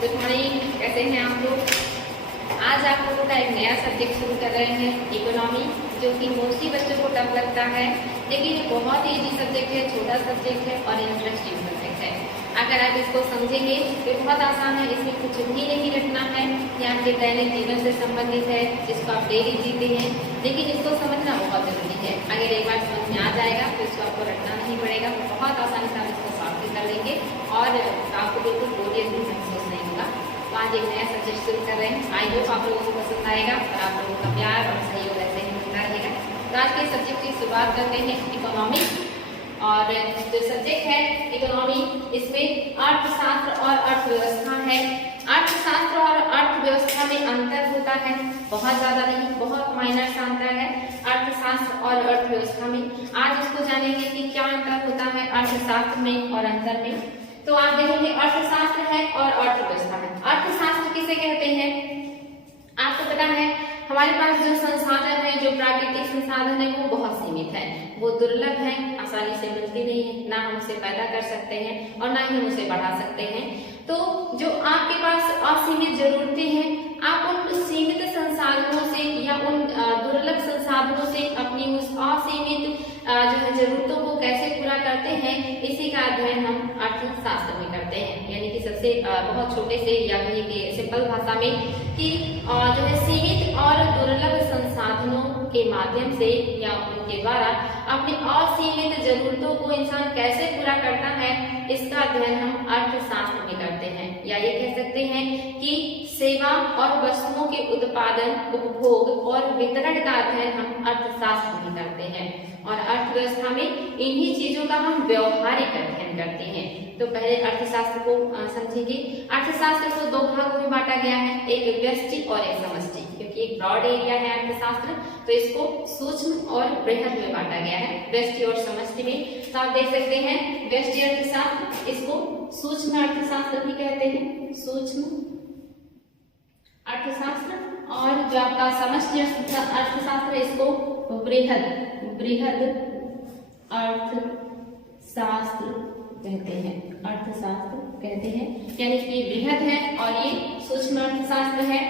Good morning, कैसे हैं आप लोग। आज आप लोगों का एक नया सब्जेक्ट शुरू कर रहे हैं, इकोनॉमी, जो कि मोस्टली बच्चों को टफ लगता है, लेकिन ये बहुत इजी सब्जेक्ट है, छोटा सब्जेक्ट है और इंटरेस्टिंग सब्जेक्ट है। अगर आप इसको समझेंगे तो बहुत आसान है, इसमें कुछ भी नहीं रखना है। ये आपके दैनिक जीवन से संबंधित है, जिसको आप डेली जीते हैं, लेकिन इसको समझना बहुत जरूरी है। अगर एक बार समझ में आ जाएगा तो इसको आपको रखना नहीं पड़ेगा, तो बहुत आसानी से आप इसको सॉल्व भी कर लेंगे और आपको बिल्कुल बोरियत भी महसूस नहीं होगा। तो आज एक नया सब्जेक्ट शुरू कर रहे हैं, आई होप आप लोगों को पसंद आएगा और आप लोगों का प्यार और सहयोग ऐसे ही मिलता रहेगा। तो आज के सब्जेक्ट की शुरुआत करते हैं इकोनॉमी। और जो सब्जेक्ट है इकोनॉमी, इसमें अर्थशास्त्र और अर्थव्यवस्था है। अर्थशास्त्र और अर्थव्यवस्था में अंतर होता है, बहुत ज्यादा नहीं, बहुत माइनर सा अंतर है अर्थशास्त्र और अर्थव्यवस्था में। आज इसको जानेंगे कि क्या अंतर होता है अर्थशास्त्र में और अंतर में। तो आप देखेंगे अर्थशास्त्र है और अर्थव्यवस्था है। अर्थशास्त्र किसे कहते हैं, आपको पता है हमारे पास जो संसाधन है, जो प्राकृतिक संसाधन है, वो बहुत सीमित है, वो दुर्लभ है, आसानी से मिलती नहीं है, ना हम उसे पैदा कर सकते हैं और ना ही हम उसे बढ़ा सकते हैं। तो जो आपके पास असीमित जरूरतें हैं, आप उन सीमित संसाधनों से या उन दुर्लभ संसाधनों से अपनी उस असीमित जो है जरूरतों को कैसे पूरा करते हैं, इसी का अध्ययन हम अर्थशास्त्र में करते हैं। यानी कि सबसे बहुत छोटे से या कहीं के सिंपल भाषा में कि जो है सीमित और दुर्लभ संसाधनों के माध्यम से या उनके द्वारा अपनी असीमित जरूरतों को इंसान कैसे पूरा करता है, इसका अध्ययन हम अर्थशास्त्र में करते हैं। या ये कह सकते हैं कि सेवा और वस्तुओं के उत्पादन, उपभोग और वितरण का अध्ययन हम अर्थशास्त्र में करते हैं। और अर्थव्यवस्था में इन्हीं चीजों का हम व्यवहारिक अध्ययन करते हैं। तो पहले अर्थशास्त्र को समझेंगे। अर्थशास्त्र को दो भागों में बांटा गया है, एक व्यष्टि और एक समष्टि, क्योंकि एक ब्रॉड एरिया है अर्थशास्त्र, तो इसको सूक्ष्म और बृहद में बांटा गया है, व्यष्टि और समष्टि में। तो आप देख सकते हैं व्यष्टि अर्थशास्त्र, इसको सूक्ष्म अर्थशास्त्र भी कहते हैं, सूक्ष्म अर्थशास्त्र। और जो आपका समष्टि अर्थशास्त्र है, इसको बृहद अर्थशास्त्र कहते हैं, अर्थशास्त्र कहते हैं। यानी कि बृहद है और ये सूक्ष्म अर्थशास्त्र है।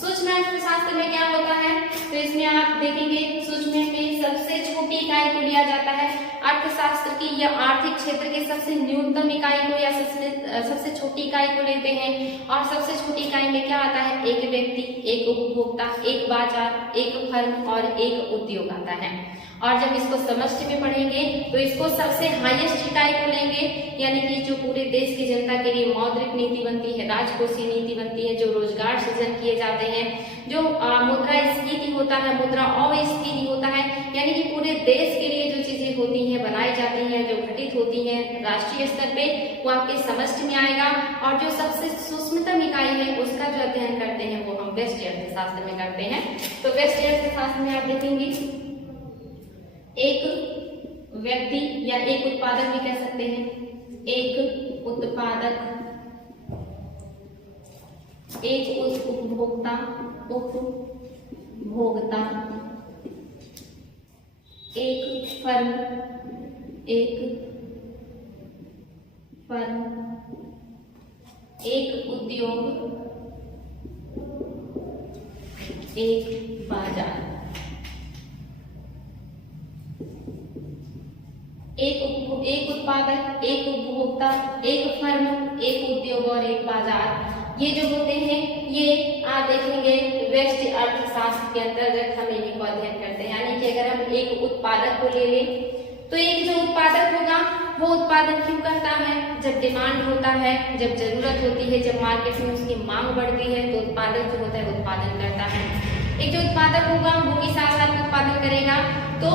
सूक्ष्म अर्थशास्त्र में क्या होता है, तो इसमें आप देखेंगे सूक्ष्म में सबसे छोटी इकाई को लिया जाता है अर्थशास्त्र की, या आर्थिक क्षेत्र के सबसे न्यूनतम इकाई को या सबसे छोटी इकाई को लेते हैं। और सबसे छोटी इकाई में क्या आता है, एक व्यक्ति, एक उपभोक्ता, एक बाजार, एक फर्म और एक उद्योग आता है। और जब इसको समष्टि में पढ़ेंगे तो इसको सबसे हाईएस्ट इकाई को लेंगे, यानी कि जो पूरे देश की जनता के लिए मौद्रिक नीति बनती है, राजकोषीय नीति बनती है, जो रोजगार सृजन किए जाते हैं, जो मुद्रास्फीति होता है, मुद्रा अस्फीति होता है, यानी कि पूरे देश के लिए जो चीजें होती हैं, बनाई जाती हैं, जो घटित होती हैं राष्ट्रीय स्तर पे, वो आपके समष्टि में आएगा। और जो सबसे सूक्ष्मतम इकाई है, उसका जो अध्ययन करते हैं, वो हम व्यष्टि अर्थशास्त्र में करते हैं। तो व्यष्टि अर्थशास्त्र में आप देखेंगे एक व्यक्ति या एक उत्पादक भी कह सकते हैं, एक उत्पादक, एक उपभोक्ता, एक फर्म, एक उद्योग, एक बाजार। एक उत्पादक, एक उपभोक्ता, एक फर्म, एक उद्योग और एक बाजार, ये जो होते हैं, ये आप देखेंगे व्यष्टि अर्थशास्त्र के अंतर्गत हम इन्हीं को अध्ययन करते हैं। यानी कि अगर हम एक उत्पादक को ले लें, तो एक जो उत्पादक होगा वो उत्पादन क्यों करता है, जब डिमांड होता है, जब जरूरत होती है, जब मार्केट में उसकी मांग बढ़ती है, तो उत्पादक जो होता है उत्पादन करता है। एक जो उत्पादक होगा वो किस आधार पर उत्पादन करेगा, तो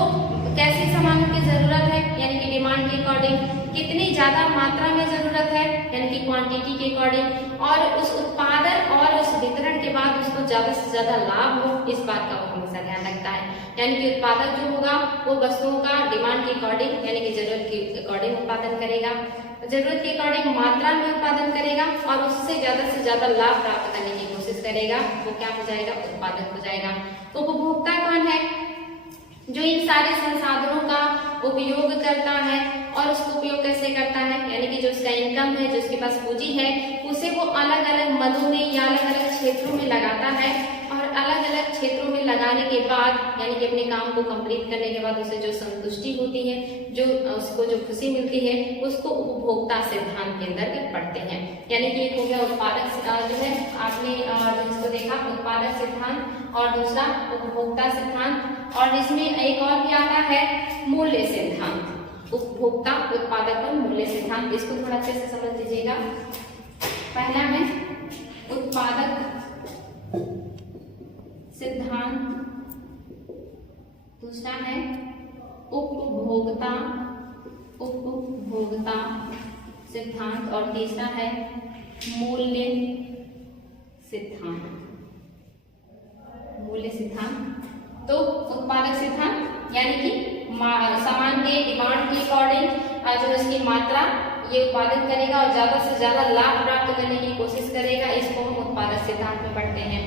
कैसे सामानों की जरूरत है, यानी कि डिमांड के अकॉर्डिंग, कितनी ज्यादा मात्रा में जरूरत है, यानी कि क्वांटिटी के अकॉर्डिंग, और उस उत्पादन और उस वितरण के बाद उसको ज्यादा से ज्यादा लाभ हो, इस बात का वो हमेशा ध्यान रखता है। यानी कि उत्पादक जो होगा वो वस्तुओं का डिमांड के अकॉर्डिंग, यानी कि जरूरत के अकॉर्डिंग उत्पादन करेगा, जरूरत के अकॉर्डिंग मात्रा में उत्पादन करेगा और उससे ज्यादा से ज्यादा लाभ प्राप्त करने की कोशिश करेगा, वो क्या हो जाएगा, उत्पादक हो जाएगा। उपभोक्ता कौन है, जो इन सारे संसाधनों का उपयोग करता है। और उसको उपयोग कैसे करता है, यानी कि जो उसका इनकम है, जो उसके पास पूंजी है, उसे वो अलग अलग मदों में या अलग अलग क्षेत्रों में लगाता है। और अलग अलग क्षेत्रों में लगाने के बाद यानी कि अपने काम को कंप्लीट करने के बाद उसे जो संतुष्टि होती है, जो उसको जो खुशी मिलती है, उसको उपभोक्ता सिद्धांत के अंदर पढ़ते हैं। यानी कि एक हो गया उत्पादक जो है, आपने इसको देखा उत्पादक सिद्धांत, और दूसरा उपभोक्ता सिद्धांत, और इसमें एक और भी आता है मूल्य सिद्धांत। उपभोक्ता, उत्पादक और मूल्य सिद्धांत, इसको थोड़ा अच्छे से समझ लीजिएगा। पहला है उत्पादक सिद्धांत, दूसरा है उपभोक्ता सिद्धांत, और तीसरा है मूल्य सिद्धांत। तो उत्पादक सिद्धांत यानी कि सामान के डिमांड के अकॉर्डिंग जो इसकी मात्रा ये उत्पादन करेगा और ज्यादा से ज्यादा लाभ प्राप्त करने की कोशिश करेगा, इसको हम उत्पादक सिद्धांत में पढ़ते हैं।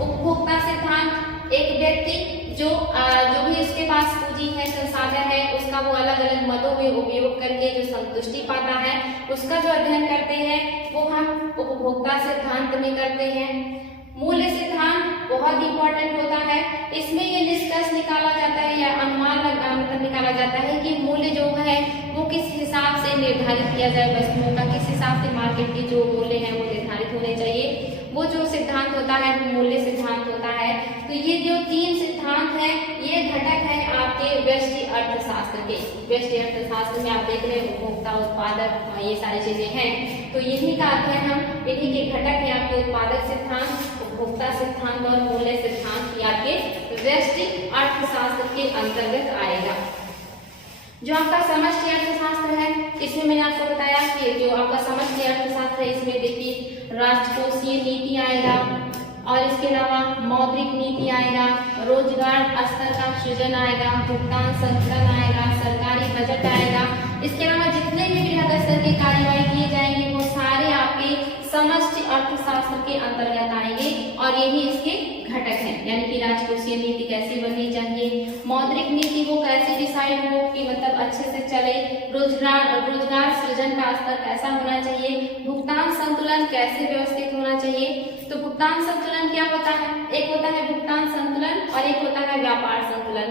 उपभोक्ता सिद्धांत, एक व्यक्ति जो भी इसके पास पूंजी है, संसाधन है, उसका वो अलग अलग मदों में उपयोग करके जो संतुष्टि पाता है, उसका जो अध्ययन करते हैं वो हम उपभोक्ता सिद्धांत में करते हैं। मूल्य सिद्धांत बहुत इंपॉर्टेंट होता है। इसमें ये निष्कर्ष निकाला जाता है या अनुमान मतलब निकाला जाता है कि मूल्य जो है वो किस हिसाब से निर्धारित किया जाए, वस्तुओं का किस हिसाब से मार्केट के जो मूल्य है वो निर्धारित होने चाहिए, वो जो सिद्धांत होता है वो मूल्य सिद्धांत होता है। तो ये जो 3 सिद्धांत है ये घटक है आपके व्यष्टि अर्थशास्त्र के। व्यष्टि अर्थशास्त्र में आप देख रहे हैं उपभोक्ता, उत्पादक, ये सारी चीजें हैं, तो यही का अध्ययन हम इन्हीं के घटक है आपके उत्पादक सिद्धांत, उपभोक्ता सिद्धांत और मूल्य सिद्धांत आपके व्यष्टि अर्थशास्त्र के अंतर्गत आएगा। जो आपका समष्टि अर्थशास्त्र है, इसमें मैंने आपको बताया कि जो आपका समष्टि अर्थशास्त्र है, इसमें देखिए राजकोषीय नीति आएगा, और इसके अलावा मौद्रिक नीति आएगा, रोजगार स्तर का सृजन आएगा, भुगतान संतुलन आएगा, सरकारी बजट आएगा। इसके अलावा जितने भी बृहद स्तर की कार्यवाही किए जाएंगे वो सारे आपके समष्टि अर्थशास्त्र के अंतर्गत आएंगे, और यही इसके घटक हैं। यानी कि राजकोषीय नीति कैसी बननी चाहिए, मौद्रिक नीति वो कैसे डिसाइड हो कि मतलब अच्छे से चले, रोजगार सृजन का स्तर कैसा होना चाहिए, भुगतान संतुलन कैसे व्यवस्थित होना चाहिए। तो भुगतान संतुलन क्या होता है, एक होता है भुगतान संतुलन और एक होता है व्यापार संतुलन।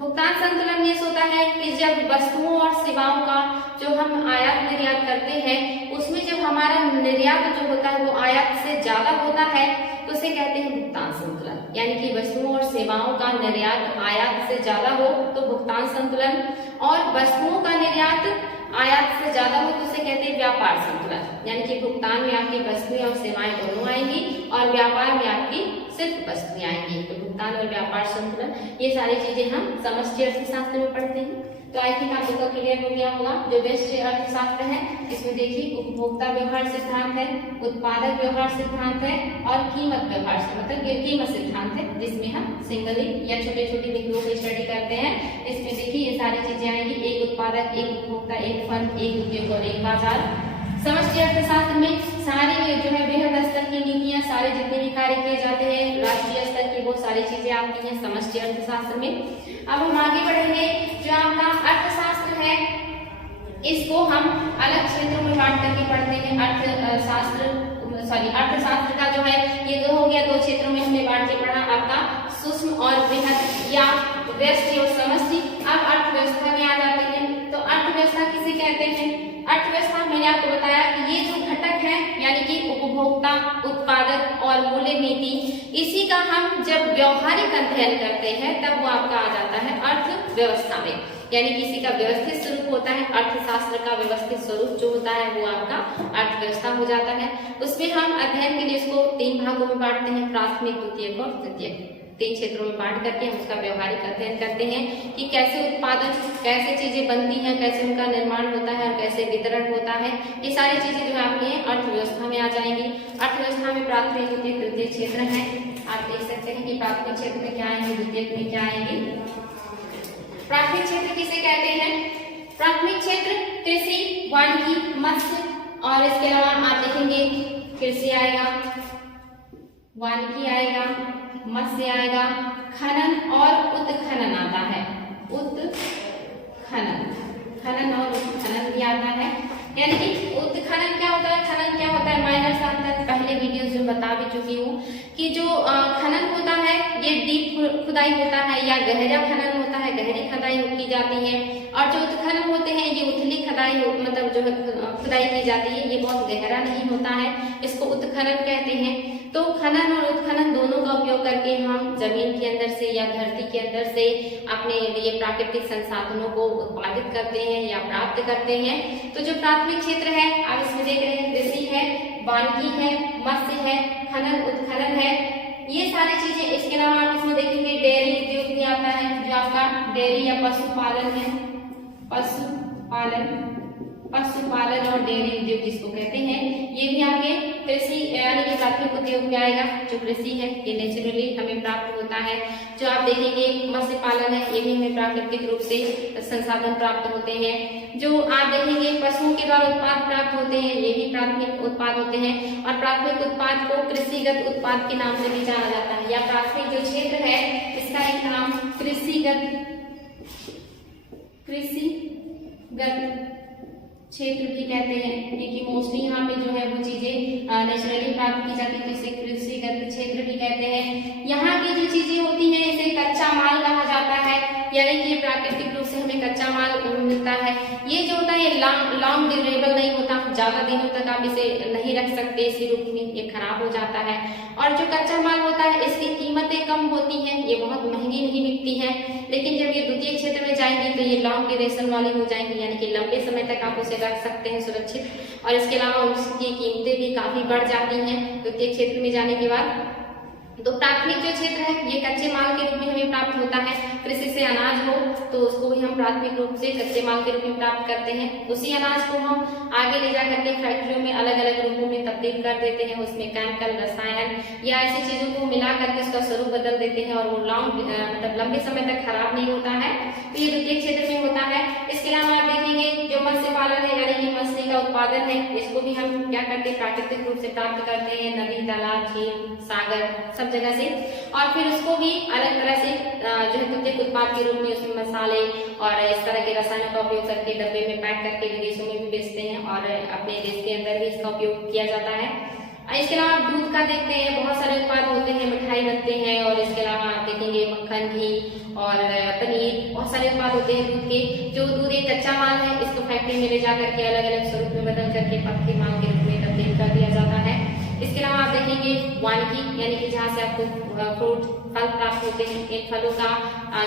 भुगतान संतुलन ये होता है कि जब वस्तुओं और सेवाओं का जो हम आयात निर्यात करते हैं, उसमें जब हमारा निर्यात जो होता है वो आयात से ज्यादा होता है, तो उसे कहते हैं भुगतान संतुलन। यानी कि वस्तुओं और सेवाओं का निर्यात आयात से ज्यादा हो तो भुगतान संतुलन, और वस्तुओं का निर्यात आयात से ज्यादा हो तो उसे कहते हैं व्यापार संतुलन। यानी कि भुगतान में आपकी वस्तुएं और सेवाएं दोनों आएंगी और व्यापार में आपकी सिर्फ वस्तुएं आएंगी। तो भुगतान और व्यापार संतुलन, ये सारी चीजें हम समष्टि अर्थशास्त्र में पढ़ते हैं। तो आई थिंक आप लोग क्लियर हो गया होगा। जो व्यष्टि अर्थशास्त्र है, इसमें देखिए उपभोक्ता व्यवहार सिद्धांत है, उत्पादक व्यवहार सिद्धांत है, और कीमत व्यवहार मतलब कीमत सिद्धांत है, जिसमें हम सिंगली या छोटे छोटे बिंदुओं की स्टडी करते हैं। इसमें देखिए ये सारी चीजें आएंगी, एक उत्पादक, एक उपभोक्ता, एक फर्म, एक उद्योग और एक बाजार। समष्टि अर्थशास्त्र में सारे जो है बृहद स्तर की नीतियां, सारे जितने भी कार्य किए जाते हैं राष्ट्रीय स्तर की, वो सारी चीजें आती हैं समष्टि अर्थशास्त्र में। अब हम आगे बढ़ेंगे। जो आपका अर्थशास्त्र है, इसको हम अलग क्षेत्रों में बांट करके पढ़ते हैं। अर्थशास्त्र का जो है ये दो हो गया, 2 क्षेत्रों में हमने बांट के पढ़ा, आपका सूक्ष्म और बृहद या व्यष्टि और समष्टि। अब अर्थव्यवस्था में आ जाते हैं। तो अर्थव्यवस्था किसे कहते हैं? अर्थव्यवस्था मैंने आपको बताया कि ये जो घटक है, यानी कि उपभोक्ता, उत्पादक और मूल्य नीति, इसी का हम जब व्यवहारिक अध्ययन करते हैं तब वो आपका आ जाता है अर्थव्यवस्था में। यानी किसी का व्यवस्थित स्वरूप होता है, अर्थशास्त्र का व्यवस्थित स्वरूप जो होता है वो आपका अर्थव्यवस्था हो जाता है। उसमें हम अध्ययन के लिए इसको 3 भागों में बांटते हैं, प्राथमिक, द्वितीयक और तृतीयक। 3 क्षेत्रों में बांट करके हम उसका व्यवहारिक अध्ययन करते हैं कि कैसे उत्पादन, कैसे चीजें बनती हैं, कैसे उनका निर्माण होता है और कैसे वितरण होता है। ये सारी चीजें जो है आपकी अर्थव्यवस्था में आ जाएंगी। अर्थव्यवस्था में प्राथमिक, द्वितीयक, तृतीयक क्षेत्र है। आप देख सकते हैं कि प्राथमिक क्षेत्र में क्या आएंगे, द्वितीयक में क्या आएंगे। प्राथमिक क्षेत्र किसे कहते हैं? प्राथमिक क्षेत्र कृषि, वानिकी, मत्स्य, और इसके अलावा आप देखेंगे कृषि आएगा, वानिकी आएगा, मत्स्य आएगा, खनन और उत्खनन आता है। उत्खनन जाता है। यानी कि उत्खनन क्या होता है, खनन क्या होता है, माइनर सा अंतर पहले वीडियोस में बता भी चुकी हूँ कि जो खनन होता है ये डीप खुदाई होता है या गहरा खनन होता है, गहरी खुदाई की जाती है। और जो उत्खनन होते हैं ये उथली खुदाई मतलब जो है खुदाई की जाती है, ये बहुत गहरा नहीं होता है, इसको उत्खनन कहते हैं। तो खनन और उत्खनन दोनों का उपयोग करके हम जमीन के अंदर से या धरती के अंदर से अपने लिए प्राकृतिक संसाधनों को उत्पादित करते हैं या प्राप्त करते हैं। तो जो प्राथमिक क्षेत्र है आप इसमें देख रहे हैं, कृषि है, वानिकी है, मत्स्य है, खनन उत्खनन है, ये सारी चीजें। इसके अलावा आप इसमें देखेंगे डेयरी उद्योग भी आता है, जो आपका डेयरी या पशुपालन है, पशुपालन और डेयरी उद्योग जिसको कहते हैं, ये भी आपके कृषि यानी कि प्राथमिक उद्योग में आएगा। जो कृषि है ये नेचुरली हमें प्राप्त होता है। जो आप देखेंगे मत्स्य पालन है, ये भी हमें प्राकृतिक रूप से संसाधन प्राप्त होते हैं। जो आप देखेंगे पशुओं के द्वारा उत्पाद प्राप्त होते हैं, ये भी प्राथमिक उत्पाद होते हैं। और प्राथमिक उत्पाद को कृषिगत उत्पाद के नाम से भी जाना जाता है, या प्राथमिक जो क्षेत्र है इसका एक नाम कृषिगत क्षेत्र भी कहते हैं, क्योंकि मोस्टली यहाँ पे जो है वो चीजें नेचुरली प्राप्त की जाती है, तो इसे कृषिगत क्षेत्र भी कहते हैं। यहाँ की जो चीजें होती हैं इसे कच्चा माल कहा जाता है, यानी कि प्राकृतिक रूप से हमें कच्चा माल मिलता है। ये जो होता है लॉन्ग ड्यूरेबल नहीं होता, ज्यादा दिनों तक आप इसे नहीं रख सकते इसी रूप में, ये खराब हो जाता है। और जो कच्चा माल होता है इसकी कीमतें कम होती हैं, ये बहुत महंगी नहीं बिकती है। लेकिन जब ये द्वितीय क्षेत्र में जाएंगी तो ये लॉन्ग ड्यूरेशन वाली हो जाएंगी, यानी कि लंबे समय तक आप उसे रख सकते हैं सुरक्षित। और इसके अलावा उसकी कीमतें भी काफी बढ़ जाती हैं द्वितीय क्षेत्र में जाने के बाद। तो प्राथमिक जो क्षेत्र है ये कच्चे माल के रूप में हमें प्राप्त होता है। कृषि से अनाज हो तो उसको भी हम प्राथमिक रूप से कच्चे माल के रूप में प्राप्त करते हैं। उसी अनाज को हम आगे ले जा करके फैक्ट्रियों में अलग अलग रूपों में तब्दील कर देते हैं, उसमें केमिकल, रसायन या ऐसी चीजों को मिला करके उसका स्वरूप बदल देते हैं, और वो मतलब लंबे समय तक खराब नहीं होता है। तो ये द्वितीय क्षेत्र में होता है। इसके अलावा आप देखेंगे जो मत्स्य पालन है, यानी कि मछली का उत्पादन है, इसको भी हम क्या करते हैं, प्राकृतिक रूप से प्राप्त करते हैं, नदी, तालाब, झील, सागर सब जगह से। और फिर उसको भी अलग तरह से जो है द्वितीयक उत्पाद के रूप में उसमें मसाले और इस तरह के रसायनों का उपयोग करके डब्बे में पैक करके विदेशों में भी बेचते हैं, और अपने देश के अंदर भी इसका उपयोग किया जाता है। इसके अलावा आप दूध का देखते हैं, बहुत सारे उत्पाद होते हैं, मिठाई बनते हैं, और इसके अलावा आप देखेंगे मक्खन, घी और पनीर, बहुत सारे उत्पाद होते हैं दूध के। जो दूध एक कच्चा माल है, इसको फैक्ट्री में ले जा करके अलग अलग स्वरूप में बदल करके पक्के माल के रूप में तब्दील कर दिया जाता है। इसके अलावा आप देखेंगे वानिकी, यानी कि जहाँ से आपको फ्रूट, फल प्राप्त होते हैं। इन फलों का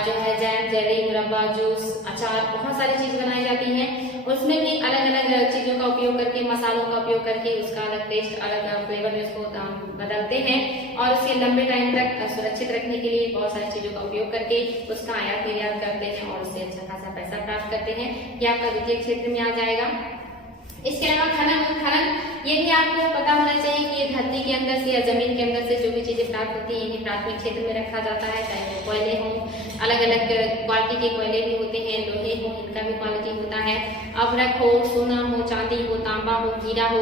जो है जैम, जेली, मुरब्बा, जूस, अचार, बहुत सारी चीज बनाई जाती हैं। उसमें भी अलग अलग चीजों का उपयोग करके, मसालों का उपयोग करके उसका अलग टेस्ट, अलग फ्लेवर में उसको बदलते हैं, और उसके लंबे टाइम तक सुरक्षित रखने के लिए बहुत सारी चीजों का उपयोग करके उसका आयात निर्यात करते हैं, और उससे अच्छा खासा पैसा प्राप्त करते हैं। यह आपका द्वितीय क्षेत्र में आ जाएगा। इसके अलावा खनन उत्खनन, ये भी आपको पता होना चाहिए कि धरती के अंदर से या जमीन के अंदर से जो भी चीजें प्राप्त होती हैं ये प्राथमिक क्षेत्र में रखा जाता है। चाहे वो कोयले हों, अलग अलग क्वालिटी के कोयले भी होते हैं, लोहे हो, इनका भी क्वालिटी होता है, अभ्रक हो, सोना हो, चांदी हो, तांबा हो, हीरा हो,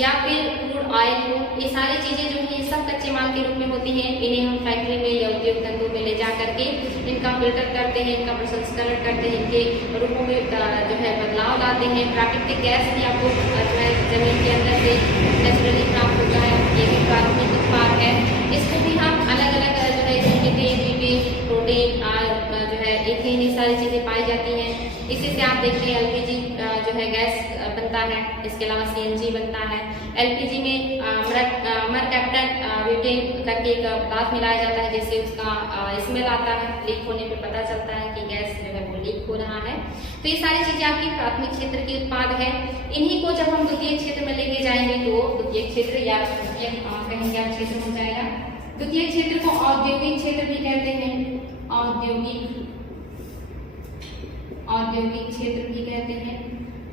या फिर क्रूड ऑयल हो, ये सारी चीजें जो है सब कच्चे माल के रूप में होती हैं। इन्हें हम फैक्ट्री में या उद्योग धंधों में ले जा करके इनका फिल्टर करते हैं, इनका प्रसंस्करण करते हैं, इनके रूपों में जो है बदलाव लाते हैं। प्राकृतिक गैस भी आपको जो है जमीन के अंदर से नेचुरली प्राप्त होता है, ये भी प्राथमिक उत्पाद है। इसको भी हम अलग अलग जो है प्रोटीन जो है इतनी सारी चीजें पाई जाती हैं। इसी से आप देखते हैं एलपीजी जो है गैस बनता है। इसके अलावा सीएनजी बनता है। एलपीजी में मरकैप्टन ब्यूटेन करके एक पदार्थ मिलाया जाता है, जिससे उसका स्मेल आता है, लीक होने पे पता चलता है कि गैस जो है वो लीक हो रहा है। तो ये सारी चीजें आपकी प्राथमिक क्षेत्र के उत्पाद है। इन्हीं को जब हम द्वितीय क्षेत्र में लेके जाएंगे तो द्वितीय क्षेत्र या कहेंगे आप क्षेत्र हो जाएगा। द्वितीय क्षेत्र को औद्योगिक क्षेत्र भी कहते हैं, औद्योगिक क्षेत्र भी कहते हैं,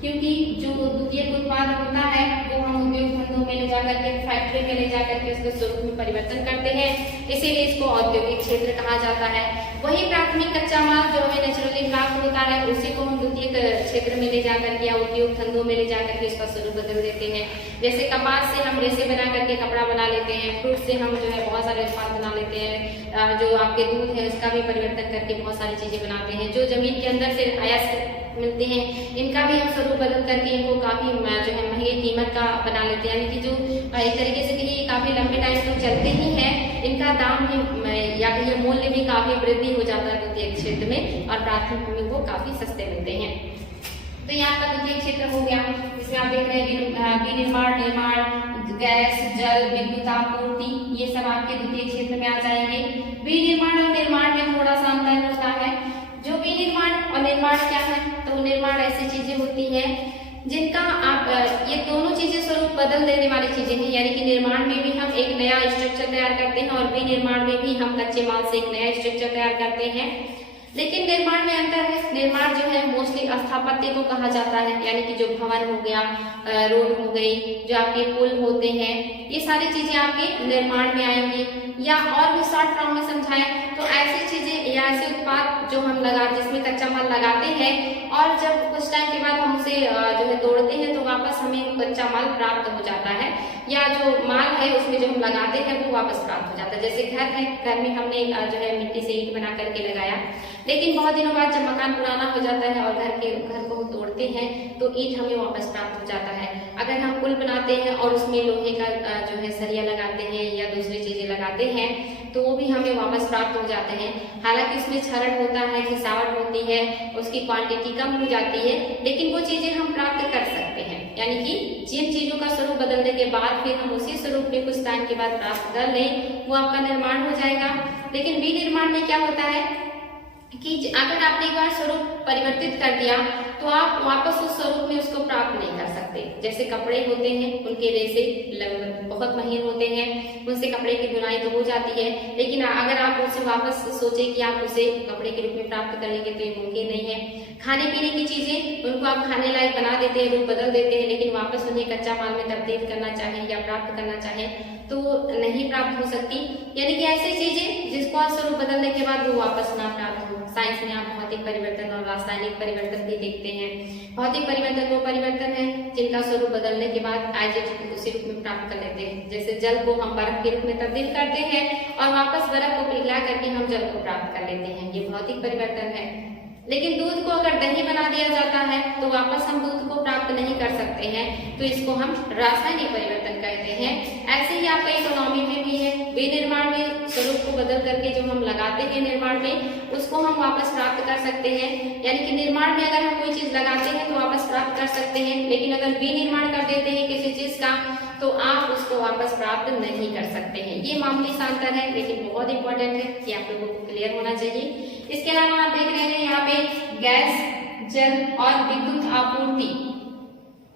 क्योंकि जो द्वितीय उत्पाद होता है वो हम उद्योग धंधों में ले जाकर के, फैक्ट्री में ले जाकर के उसके स्वरूप में परिवर्तन करते हैं, इसीलिए इसको औद्योगिक क्षेत्र कहा जाता है। वही प्राथमिक कच्चा माल जो हमें नेचुरली प्राप्त होता है उसी को हम द्वितीय क्षेत्र में ले जाकर के या उद्योग धंधों में ले जाकर के इसका स्वरूप बदल देते हैं। जैसे कपास से हम रेशे बना करके कपड़ा बना लेते हैं, फ्रूट से हम जो है बहुत सारे उत्पाद बना लेते हैं, जो आपके दूध है उसका भी परिवर्तन करके बहुत सारी चीजें बनाते हैं, जो जमीन के अंदर से आयात मिलते हैं इनका भी हम स्वरूप बदल करके इनको काफी जो है महंगी कीमत का बना लेते हैं, यानी कि जो एक तरीके से कहिए काफी लंबे टाइम तक चलते ही हैं, इनका दाम भी या कहिए मूल्य भी काफी वृद्धि हो जाता है द्वितीय क्षेत्र में और प्राथमिक में वो काफी सस्ते मिलते हैं। तो यहाँ का द्वितीय क्षेत्र हो गया, इसमें आप देख रहे हैं विनिर्माण, निर्माण, गैस, जल, विद्युत आपूर्ति, ये सब आपके द्वितीय क्षेत्र में आ जाएंगे। विनिर्माण और निर्माण में थोड़ा सा अंतर होता है। जो विनिर्माण और निर्माण क्या है, तो निर्माण ऐसी चीजें होती है जिनका आप ये दोनों चीजें स्वरूप बदल देने वाली चीजें हैं, यानी कि निर्माण में भी हम एक नया स्ट्रक्चर तैयार करते हैं और विनिर्माण में भी हम कच्चे माल से एक नया स्ट्रक्चर तैयार करते हैं। लेकिन निर्माण में अंतर है। निर्माण जो है मोस्टली स्थापत्य को कहा जाता है, यानी कि जो भवन हो गया, रोड हो गई, जो आपके पुल होते हैं, ये सारी चीजें आपके निर्माण में आएंगी। या और भी शॉर्ट फॉर्म में समझाएं तो ऐसी चीजें या ऐसे उत्पाद जो हम जिसमें कच्चा माल लगाते हैं और जब कुछ टाइम के बाद हम उसे जो है तोड़ते हैं तो वापस हमें कच्चा माल प्राप्त हो जाता है, या जो माल है उसमें जो हम लगाते हैं वो वापस प्राप्त हो जाता है। जैसे घर है, घर में हमने जो है मिट्टी से ईंट बना करके लगाया, लेकिन बहुत दिनों बाद जब मकान पुराना हो जाता है और घर को तोड़ते हैं तो ईंट हमें वापस प्राप्त हो जाता है। अगर हम पुल बनाते हैं और उसमें लोहे का जो है सरिया लगाते हैं या दूसरी चीजें लगाते हैं तो वो भी हमें वापस प्राप्त हो जाते हैं। हालांकि उसमें क्षरण होता है, घिसावट होती है, उसकी क्वांटिटी कम हो जाती है, लेकिन वो चीजें हम प्राप्त कर सकते हैं। यानी कि जिन चीजों का स्वरूप बदलने के बाद फिर हम उसी स्वरूप में कुछ टाइम के बाद प्राप्त कर लें, वो आपका निर्माण हो जाएगा। लेकिन विनिर्माण में क्या होता है कि अगर आपने एक बार स्वरूप परिवर्तित कर दिया तो आप वापस उस स्वरूप में उसको प्राप्त नहीं कर सकते। जैसे कपड़े होते हैं, उनके रेशे बहुत महीन होते हैं, उनसे कपड़े की बुनाई तो हो जाती है, लेकिन अगर आप उसे वापस सोचे कि आप उसे कपड़े के रूप में प्राप्त कर लेंगे तो ये मुमकिन नहीं है। खाने पीने की चीजें उनको आप खाने लायक बना देते हैं, रूप बदल देते हैं, लेकिन वापस उन्हें कच्चा माल में तब्दील करना चाहें या प्राप्त करना चाहें तो नहीं प्राप्त हो सकती। यानी कि ऐसी चीजें जिसको आप स्वरूप बदलने के बाद वो वापस ना प्राप्त हो। साइंस में आप भौतिक परिवर्तन और रासायनिक परिवर्तन भी देखते हैं। भौतिक परिवर्तन वो परिवर्तन है जिनका स्वरूप बदलने के बाद एज इट इज उसी रूप में प्राप्त कर लेते हैं। जैसे जल को हम बर्फ के रूप में तब्दील करते हैं और वापस बर्फ को पिघला करके हम जल को प्राप्त कर लेते हैं, ये भौतिक परिवर्तन है। लेकिन दूध को अगर दही बना दिया जाता है तो वापस हम दूध को प्राप्त नहीं कर सकते हैं, तो इसको हम रासायनिक परिवर्तन कहते हैं। ऐसे ही आपका इकोनॉमी में भी है। विनिर्माण में स्वरूप को बदल करके जो हम लगाते हैं निर्माण में उसको हम वापस प्राप्त कर सकते हैं। यानी कि निर्माण में अगर हम कोई चीज लगाते हैं तो वापस प्राप्त कर सकते हैं, लेकिन अगर विनिर्माण कर देते हैं किसी चीज का तो आप उसको वापस प्राप्त नहीं कर सकते हैं। ये मामूली सा अंतर है, लेकिन बहुत इंपॉर्टेंट है कि आप लोगों को क्लियर होना चाहिए। इसके अलावा आप देख रहे हैं यहाँ पे गैस, जल और विद्युत आपूर्ति,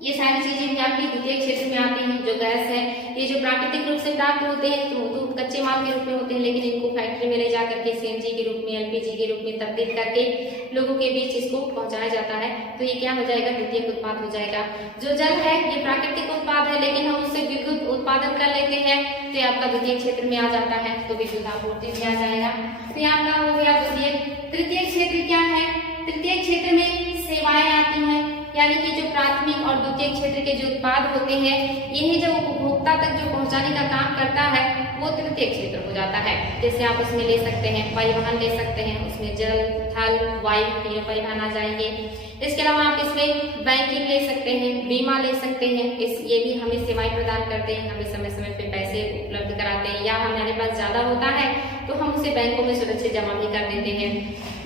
ये सारी चीजें भी आपकी द्वितीय क्षेत्र में आती हैं। जो गैस है ये जो प्राकृतिक रूप से प्राप्त होते हैं तो कच्चे माल के रूप में होते हैं, लेकिन इनको फैक्ट्री में ले जाकर के सीएनजी के रूप में, एलपीजी के रूप में तब्दील करके लोगों के बीच इसको पहुंचाया जाता है, तो ये क्या हो जाएगा, द्वितीय उत्पाद हो जाएगा। जो जल है ये प्राकृतिक उत्पाद है, लेकिन हम उससे विद्युत उत्पादन कर लेते हैं तो ये आपका द्वितीय क्षेत्र में आ जाता है, तो विद्युत आपूर्ति भी आ जाएगा। तो यहाँ का हो गया द्वितीय। तृतीय क्षेत्र क्या है, तृतीय क्षेत्र में सेवाएं आती हैं, यानी कि जो प्राथमिक और द्वितीय क्षेत्र के जो उत्पाद होते हैं यही जब उपभोक्ता तक जो पहुंचाने का काम करता है वो तृतीय क्षेत्र हो जाता है। जैसे आप उसमें ले सकते हैं परिवहन ले सकते हैं, उसमें जल, थल, वायु तीनों परिवहन आ जाएंगे। इसके अलावा आप इसमें बैंकिंग ले सकते हैं, बीमा ले सकते हैं, ये भी हमें सेवाएं प्रदान करते हैं, हमें समय समय पे पैसे उपलब्ध कराते हैं, या हमारे पास ज्यादा होता है तो हम उसे बैंकों में सुरक्षित जमा भी कर देते हैं।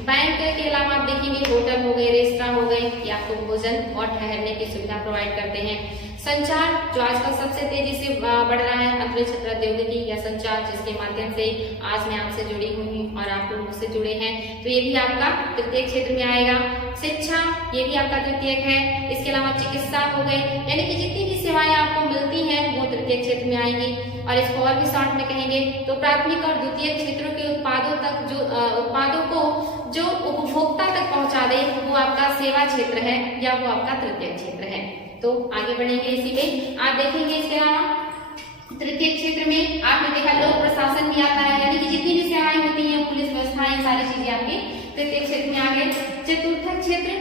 बैंक के अलावा आप देखेंगे होटल हो गए, रेस्टोरेंट हो गए, ये आपको भोजन और ठहरने की सुविधा प्रोवाइड करते हैं। संचार जो आजकल सबसे तेजी से बढ़ रहा है, अंतरिक्ष प्रौद्योगिकी या संचार जिसके माध्यम से आज मैं आपसे जुड़ी हुई और आप लोग मुझसे जुड़े हैं, तो ये भी आपका तृतीय क्षेत्र में आएगा। शिक्षा ये भी आपका तृतीय है। इसके अलावा चिकित्सा हो गए, यानी कि जितनी भी सेवाएं आपको मिलती हैं वो तृतीय क्षेत्र में आएंगी। और इसको और भी शॉर्ट में कहेंगे तो प्राथमिक और द्वितीय क्षेत्रों के उत्पादों तक जो उत्पादों को जो उपभोक्ता तक पहुंचा दे वो आपका सेवा क्षेत्र है या वो आपका तृतीय क्षेत्र है। तो आगे बढ़ेंगे इसी पे आप देखेंगे। इसके अलावा तृतीय क्षेत्र में आपने देखा लोक प्रशासन भी आता है, यानी कि जितनी भी सेवाएं होती हैं, पुलिस व्यवस्था, ये सारी चीजें आपके तृतीय क्षेत्र में आ गए। चतुर्थ क्षेत्र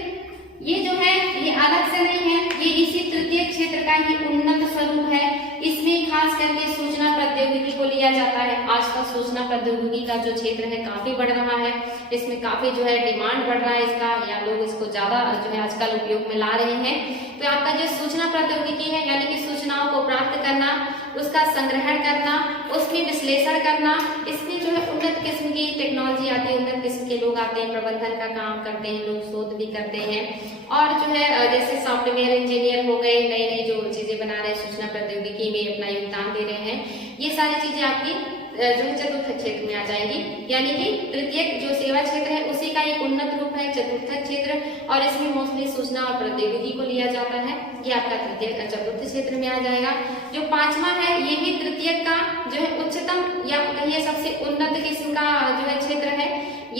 ये जो है ये अलग से नहीं है, ये इसी तृतीय क्षेत्र का ही उन्नत स्वरूप है। इसमें खास करके सूचना प्रौद्योगिकी को लिया जाता है। आज का सूचना प्रौद्योगिकी का जो क्षेत्र है काफी बढ़ रहा है, इसमें काफी जो है डिमांड बढ़ रहा है इसका, या लोग इसको ज्यादा जो है आजकल उपयोग में ला रहे हैं। तो आपका जो सूचना प्रौद्योगिकी है यानी कि सूचनाओं को प्राप्त करना, उसका संग्रहण करना, उसमें विश्लेषण करना, इसमें जो है उन्नत किस्म की टेक्नोलॉजी आती है, उन्नत किस्म के लोग आते हैं, प्रबंधन का काम करते हैं लोग, शोध भी करते हैं, और जो है जैसे सॉफ्टवेयर इंजीनियर हो गए, नई नई जो चीजें बना रहे हैं सूचना प्रौद्योगिकी में अपना योगदान दे रहे हैं, ये सारी चीजें आपकी जो है चतुर्थ क्षेत्र में आ जाएंगी। यानी कि तृतीय जो सेवा क्षेत्र है उसी का एक उन्नत रूप है चतुर्थ क्षेत्र, और इसमें मोस्टली सूचना और प्रौद्योगिकी को लिया जाता है। ये आपका तृतीय चतुर्थ क्षेत्र में आ जाएगा। जो पांचवा है ये भी तृतीय का जो है उच्चतम या कहिए सबसे उन्नत किस्म का जो है क्षेत्र है।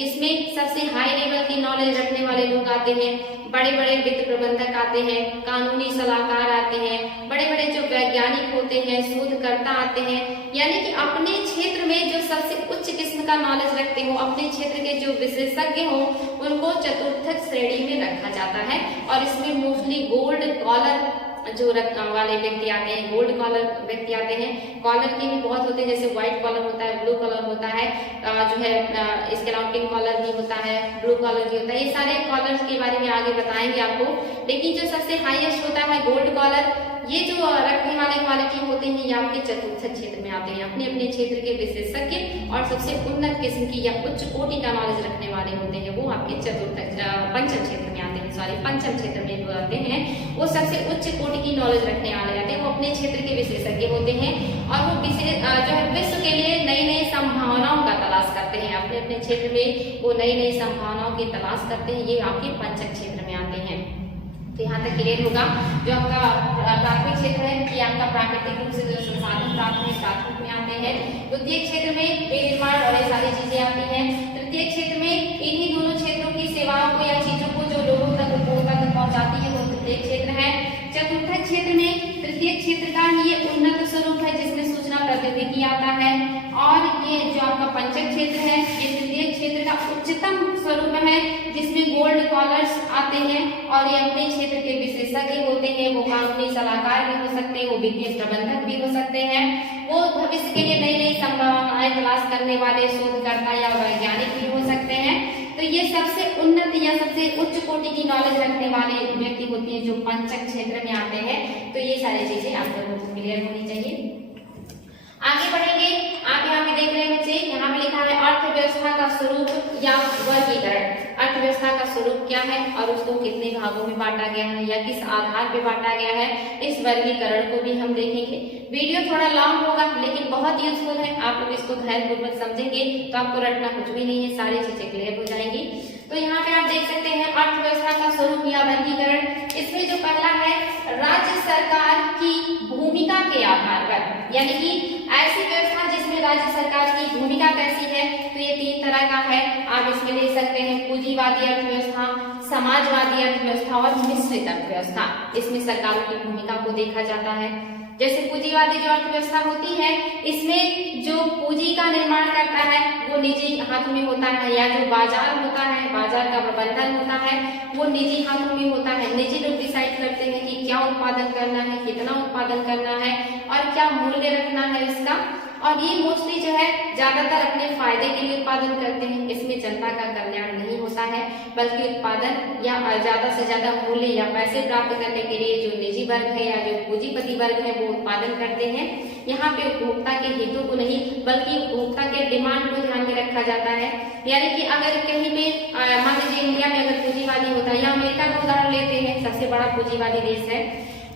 इसमें सबसे हाई लेवल की नॉलेज रखने वाले लोग आते हैं, बड़े बड़े वित्त प्रबंधक आते हैं, कानूनी सलाहकार आते हैं, बड़े बड़े जो वैज्ञानिक होते हैं, शोधकर्ता आते हैं, यानी कि अपने क्षेत्र में जो सबसे उच्च किस्म का नॉलेज रखते हो, अपने क्षेत्र के जो विशेषज्ञ हो, उनको चतुर्थ श्रेणी में रखा जाता है। और इसमें मोस्टली गोल्ड कॉलर जो वाले व्यक्ति आते हैं, गोल्ड कॉलर व्यक्ति आते हैं। कॉलर के भी बहुत होते हैं, जैसे व्हाइट कॉलर होता है, ब्लू कॉलर होता है, जो है इसके अलावा पिंक कॉलर भी होता है, ब्लू कॉलर भी होता है। ये सारे कॉलर्स के बारे में आगे बताएंगे आपको, लेकिन जो सबसे हाईएस्ट होता है गोल्ड कॉलर, ये जो रखने वाले क्वालिटी होते हैं ये आपके चतुर्थ क्षेत्र में आते हैं। अपने अपने क्षेत्र के विशेषज्ञ और सबसे उन्नत किस्म की या उच्च कोटि का नॉलेज रखने वाले होते हैं, वो आपके पंचम क्षेत्र में आते हैं। पंचम क्षेत्र में जो आते हैं वो सबसे उच्च कोटि की नॉलेज रखने वाले आते हैं, वो अपने क्षेत्र के विशेषज्ञ होते हैं, और वो जो है विश्व के लिए नई नई संभावनाओं का तलाश करते हैं। अपने अपने क्षेत्र में वो नई नई संभावनाओं की तलाश करते हैं, ये आपके पंचम क्षेत्र में आते हैं। तो यहाँ तक क्लियर होगा। जो आपका प्राथमिक क्षेत्र है ये आपका प्राकृतिक रूप से जो संसाधन प्राप्त है प्राथमिक में आते हैं। द्वितीय क्षेत्र में निर्माण और ये सारी चीजें आती हैं। तृतीय क्षेत्र में इन्हीं दोनों क्षेत्रों की सेवाओं को या चीजों को जो लोगों तक उपभोक्ता तक पहुंचाती है वो तृतीय क्षेत्र है। चतुर्थ क्षेत्र में तृतीय क्षेत्र का ये उन्नत स्वरूप है जिसमें सूचना प्रौद्योगिकी आता है, और ये जो आपका पंचम क्षेत्र है ये तृतीय क्षेत्र का उच्चतम स्वरूप है जिसमें गोल्ड कॉलर्स आते हैं, और ये अपने क्षेत्र के विशेषज्ञ होते हैं। वो कानूनी सलाहकार भी हो सकते हैं, वो वित्तीय प्रबंधक भी हो सकते हैं, वो भविष्य के लिए नई नई संभावनाएं तलाश करने वाले शोधकर्ता या वैज्ञानिक भी हो सकते हैं। तो ये सबसे उन्नत या सबसे उच्च कोटि की नॉलेज रखने वाले व्यक्ति होते हैं जो पंचम क्षेत्र में आते हैं। तो ये सारी चीजें आप लोगों को क्लियर होनी चाहिए। आगे बढ़ेंगे, आप यहाँ पे देख रहे हैं बच्चे, यहाँ पे लिखा है अर्थव्यवस्था का स्वरूप या वर्गीकरण। अर्थव्यवस्था का स्वरूप क्या है और उसको कितने भागों में बांटा गया है या किस आधार पे बांटा गया है, इस वर्गीकरण को भी हम देखेंगे। वीडियो थोड़ा लॉन्ग होगा लेकिन बहुत यूजफुल है, आप लोग इसको धैर्यपूर्वक समझेंगे तो आपको रटना कुछ भी नहीं है, सारी चीजें क्लियर हो जाएंगी। तो यहाँ पे आप देख सकते हैं अर्थव्यवस्था का स्वरूप या वर्गीकरण। इसमें जो पहला है राज्य सरकार की भूमिका के आधार पर, यानी कि ऐसी व्यवस्था जिसमें राज्य सरकार की भूमिका कैसी है, तो ये तीन तरह का है। आप इसमें देख सकते हैं पूंजीवादी अर्थव्यवस्था, समाजवादी अर्थव्यवस्था और मिश्रित अर्थव्यवस्था। इसमें सरकारों की भूमिका को देखा जाता है। जैसे पूंजीवादी जो अर्थव्यवस्था होती है इसमें जो पूंजी का निर्माण करता है वो निजी हाथों में होता है, या जो बाजार होता है, बाजार का प्रबंधन होता है वो निजी हाथों में होता है। निजी लोग डिसाइड करते हैं कि क्या उत्पादन करना है, कितना उत्पादन करना है और क्या मूल्य रखना है इसका, और ये मोस्टली जो है ज्यादातर अपने फायदे के लिए उत्पादन करते हैं। इसमें जनता का कल्याण नहीं होता है, बल्कि उत्पादन या ज्यादा से ज्यादा मूल्य या पैसे प्राप्त करने के लिए जो निजी वर्ग है या जो पूंजीपति वर्ग है वो उत्पादन करते हैं। यहाँ पे उपभोक्ता के हितों को नहीं बल्कि उपभोक्ता के डिमांड को ध्यान में रखा जाता है। यानी कि अगर कहीं पे मान लीजिए इंडिया में अगर पूंजीवादी होता है, या अमेरिका का उदाहरण लेते हैं, सबसे बड़ा पूंजीवादी देश है,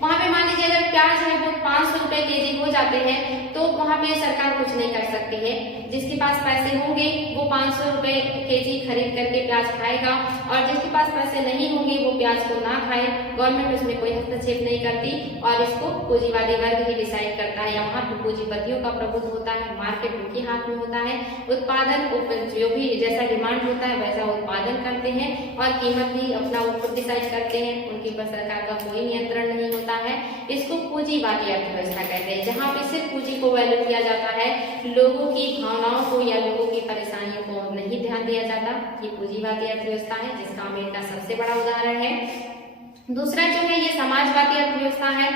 वहां पे मान लीजिए अगर प्याज है वो 500 रुपए केजी हो जाते हैं तो वहां पे सरकार कुछ नहीं कर सकती है। जिसके पास पैसे होंगे वो 500 रुपए केजी खरीद करके प्याज खाएगा, और जिसके पास पैसे नहीं होंगे वो प्याज को ना खाए। गवर्नमेंट उसमें कोई हस्तक्षेप नहीं करती और इसको पूंजीवादी वर्ग ही डिसाइड करता है, या वहाँ पे पूंजीपतियों का प्रभुत्व होता है, मार्केट उनके हाथ में होता है। उत्पादन जो भी जैसा डिमांड होता है वैसा उत्पादन करते हैं और कीमत भी अपना ऊपर डिसाइड करते हैं, उनके ऊपर सरकार का कोई नियंत्रण नहीं होता है। इसको पूंजीवादी अर्थव्यवस्था कहते हैं, जहाँ पे सिर्फ पूंजी को वैल्यू किया जाता है, लोगों की भावनाओं को या लोगों की परेशानियों को नहीं ध्यान दिया जाता। ये पूंजीवादी अर्थव्यवस्था है जिसका अमेरिका सबसे बड़ा उदाहरण है। दूसरा जो है ये समाजवादी अर्थव्यवस्था है।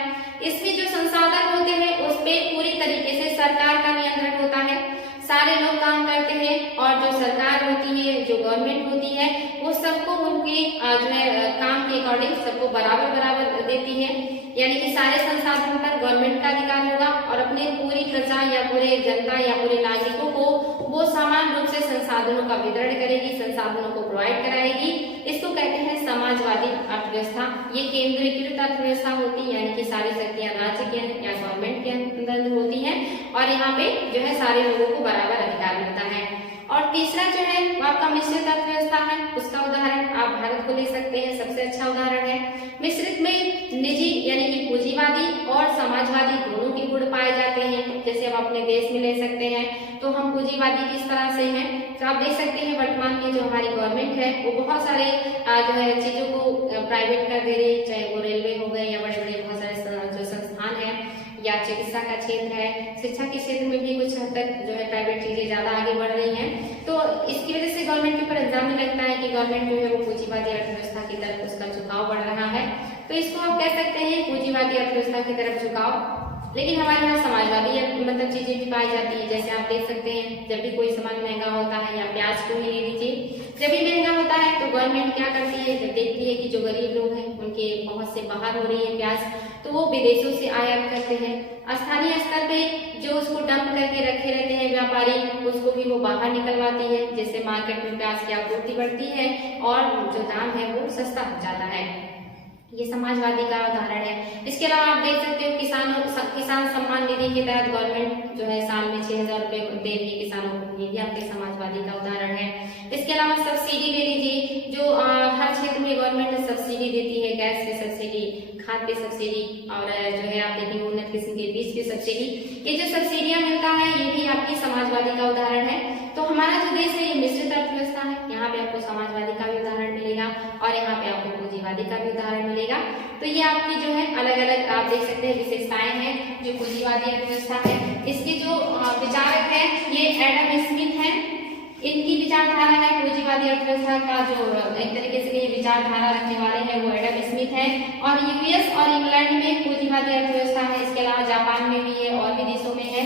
इसमें जो संसाधन होते हैं उस पे पूरी तरीके से सरकार का नियंत्रण होता है, सारे लोग काम करते हैं और जो सरकार होती है, जो गवर्नमेंट होती है, वो सबको उनके जो है काम के अकॉर्डिंग सबको बराबर बराबर देती है। यानी कि सारे संसाधन पर गवर्नमेंट का अधिकार होगा और अपने पूरी प्रजा या पूरे जनता या पूरे नागरिकों को वो समान रूप से संसाधनों का वितरण करेगी, संसाधनों को प्रोवाइड कराएगी। इसको कहते हैं समाजवादी अर्थव्यवस्था। ये केंद्रीकृत अर्थव्यवस्था होती है, यानी कि सारी शक्तियां राज्य के या गवर्नमेंट के अंदर होती हैं और यहाँ पे जो है सारे लोगों को बराबर अधिकार मिलता है। और तीसरा जो है वो आपका मिश्रित अर्थव्यवस्था है। उसका उदाहरण आप भारत को ले सकते हैं, सबसे अच्छा उदाहरण है। मिश्रित में निजी यानी कि पूंजीवादी और समाजवादी दोनों के गुण पाए जाते हैं। जैसे हम अपने देश में ले सकते हैं तो हम पूंजीवादी किस तरह से हैं, तो आप देख सकते हैं वर्तमान में जो हमारी गवर्नमेंट है वो बहुत सारे जो है चीजों को प्राइवेट कर दे रही है, चाहे वो रेलवे हो गए या बड़े बड़े बहुत सारे जो संस्थान है या चिकित्सा का क्षेत्र है, शिक्षा के क्षेत्र में भी कुछ हद तक जो है प्राइवेट चीजें ज्यादा आगे बढ़ रही हैं। तो इसकी वजह से गवर्नमेंट के ऊपर इल्जाम लगता है कि गवर्नमेंट जो है वो पूंजीवादी अर्थव्यवस्था की तरफ उसका झुकाव बढ़ रहा है। तो इसको आप कह सकते हैं पूंजीवादी अर्थव्यवस्था की तरफ झुकाव। लेकिन हमारे यहाँ समाजवादी मतलब चीजें भी पाई जाती है। जैसे आप देख सकते हैं जब भी कोई सामान महंगा होता है या प्याज को ही ले लीजिए, जब भी महंगा होता है तो गवर्नमेंट क्या करती है, जब देखती है कि जो गरीब लोग हैं उनके पहुंच से बाहर हो रही है प्याज, तो वो विदेशों से आयात करते हैं। स्थानीय स्तर पे जो उसको डंप करके रखे रहते हैं व्यापारी, उसको भी वो बाहर निकलवाती है, जिससे मार्केट में प्याज की आपूर्ति बढ़ती है और जो दाम है वो सस्ता हो जाता है। ये समाजवादी का उदाहरण है। इसके अलावा आप देख सकते हो किसान सम्मान निधि के तहत गवर्नमेंट जो है साल में 6,000 रुपए दे रही है किसानों को, ये भी आपके समाजवादी का उदाहरण है। इसके अलावा सब्सिडी ले लीजिए, जो हर क्षेत्र में गवर्नमेंट सब्सिडी देती है, गैस पे सब्सिडी, खाद पे सब्सिडी और जो है आप देखेंगे उन्नत किस्म के बीज पे सब्सिडी। ये जो सब्सिडियां मिलता है ये भी आपकी समाजवादी का उदाहरण है। तो हमारा जो देश है ये मिश्रित अर्थव्यवस्था है। यहाँ पे आपको समाजवादी का भी उदाहरण मिलेगा और यहाँ पे आपको पूंजीवादी का भी उदाहरण मिलेगा। तो ये आपकी जो है अलग अलग आप देख सकते हैं विशेषताएं हैं जो पूंजीवादी अर्थव्यवस्था है। इसके जो विचारक है ये एडम स्मिथ है। इनकी विचारधारा है पूंजीवादी अर्थव्यवस्था का जो एक तरीके से ये विचारधारा रखने वाले हैं वो एडम स्मिथ है। और यूएस और इंग्लैंड में पूंजीवादी अर्थव्यवस्था है। इसके अलावा जापान में भी है और भी देशों में है।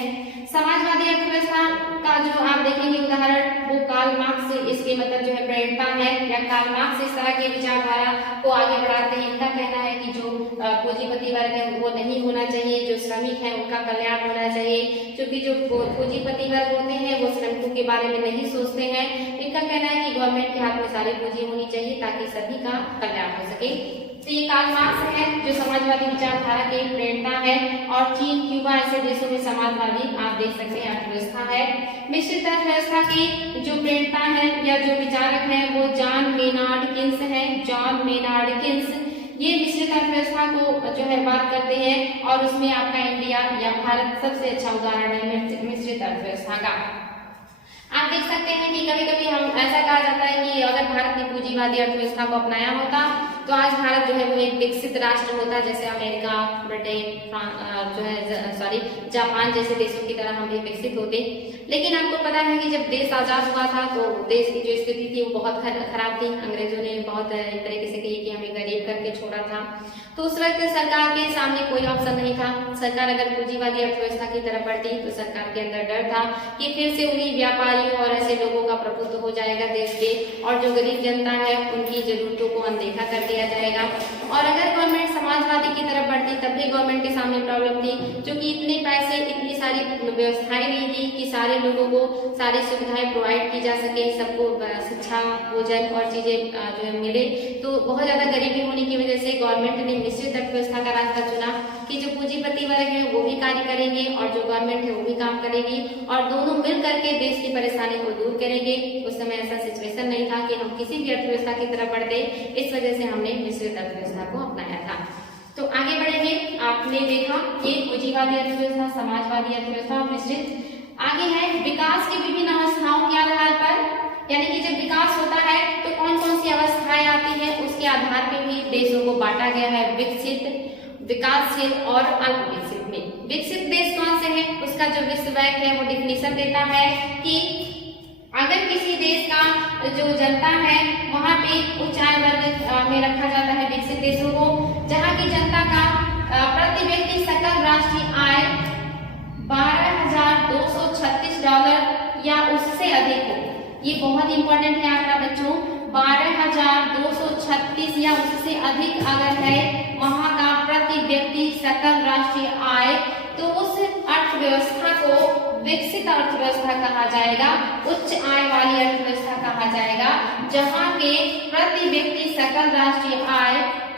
समाजवादी अर्थव्यवस्था का जो आप देखेंगे उदाहरण वो कार्ल मार्क्स से इसके मतलब जो है प्रेरणा है या कार्ल मार्क्स इस तरह की विचारधारा को आगे बढ़ाते हैं। इनका कहना है कि जो पूंजीपति वर्ग है वो नहीं होना चाहिए, जो श्रमिक है उनका कल्याण होना चाहिए, क्योंकि जो पूंजीपति वर्ग होते हैं वो श्रमिकों के बारे में नहीं सोचते हैं। इनका कहना है कि गवर्नमेंट के हाथ में सारी पूंजी होनी चाहिए ताकि सभी का कल्याण हो सके। तो ये कार्ल मार्क्स है जो समाजवादी विचारधारा के प्रेरणा है। और चीन, क्यूबा ऐसे देशों में समाजवादी आप देख सकते हैं अर्थव्यवस्था है। मिश्रित अर्थव्यवस्था की जो प्रेरणा है या जो विचारक है वो जॉन मेनार्ड किन्स है। जॉन मेनार्ड किन्स ये मिश्रित अर्थव्यवस्था को जो है बात करते हैं और उसमें आपका इंडिया या भारत सबसे अच्छा उदाहरण है मिश्रित अर्थव्यवस्था का। आप देख सकते हैं कि कभी कभी हम ऐसा कहा जाता है कि अगर भारत ने पूंजीवादी अर्थव्यवस्था को अपनाया होता तो आज भारत जो है वो एक विकसित राष्ट्र होता, जैसे अमेरिका, ब्रिटेन, जो है जापान जैसे देशों की तरह हम भी विकसित होते। लेकिन आपको पता है कि जब देश आजाद हुआ था तो देश की जो स्थिति थी वो बहुत खराब थी। अंग्रेजों ने बहुत एक तरीके से कही कि हमें गरीब करके छोड़ा था। तो उस वक्त सरकार के सामने कोई ऑप्शन नहीं था। सरकार अगर पूंजीवादी अर्थव्यवस्था की तरफ बढ़ती तो सरकार के अंदर डर था कि फिर से उन्हीं व्यापारियों और ऐसे लोगों का प्रभुत्व हो जाएगा देश के, और जो गरीब जनता है उनकी जरूरतों को अनदेखा कर दिया जाएगा। और अगर गवर्नमेंट समाजवादी की तरफ बढ़ती तब भी गवर्नमेंट के सामने प्रॉब्लम थी, क्योंकि इतने पैसे, इतनी सारी व्यवस्थाएं नहीं थी कि सारे लोगों को सारी सुविधाएं प्रोवाइड की जा सके, सबको शिक्षा, भोजन और चीजें जो है मिले। तो बहुत ज्यादा गरीबी होने की वजह से गवर्नमेंट ने मिश्रित अर्थव्यवस्था का रास्ता चुना कि जो पूंजीपति वर्ग है वो भी कार्य करेंगे और जो गवर्नमेंट है वो भी काम करेगी और दोनों मिल करके देश की परेशानी को दूर करेंगे। उस समय ऐसा सिचुएशन नहीं था कि हम किसी भी अर्थव्यवस्था की तरफ बढ़ते, इस वजह से हमने मिश्रित अर्थव्यवस्था को अपनाया था। तो आगे बढ़ेंगे। आपने देखा ये पूंजीवादी अर्थव्यवस्था, समाजवादी अर्थव्यवस्था और मिश्रित। आगे है विकास की विभिन्न अवस्थाओं के आधार पर, यानी कि जब विकास होता है तो कौन कौन सी अवस्थाएं आती हैं उसके आधार पर भी देशों को बांटा गया है विकसित, विकासशील और अल्प विकसित में। विकसित देश कौन से है उसका जो विश्व बैंक है वो डिफिनीशन देता है कि अगर किसी देश का जो जनता है वहां पे उच्च आय वर्ग में रखा जाता है विकसित देशों को, ये बहुत इंपॉर्टेंट है आंकड़ा बच्चों। 12,236 या उससे अधिक अगर है वहां का प्रति व्यक्ति सकल राष्ट्रीय आय, तो उस अर्थव्यवस्था को विकसित अर्थव्यवस्था कहा जाएगा, उच्च आय वाली अर्थव्यवस्था कहा जाएगा, जहां के प्रति व्यक्ति सकल राष्ट्रीय आय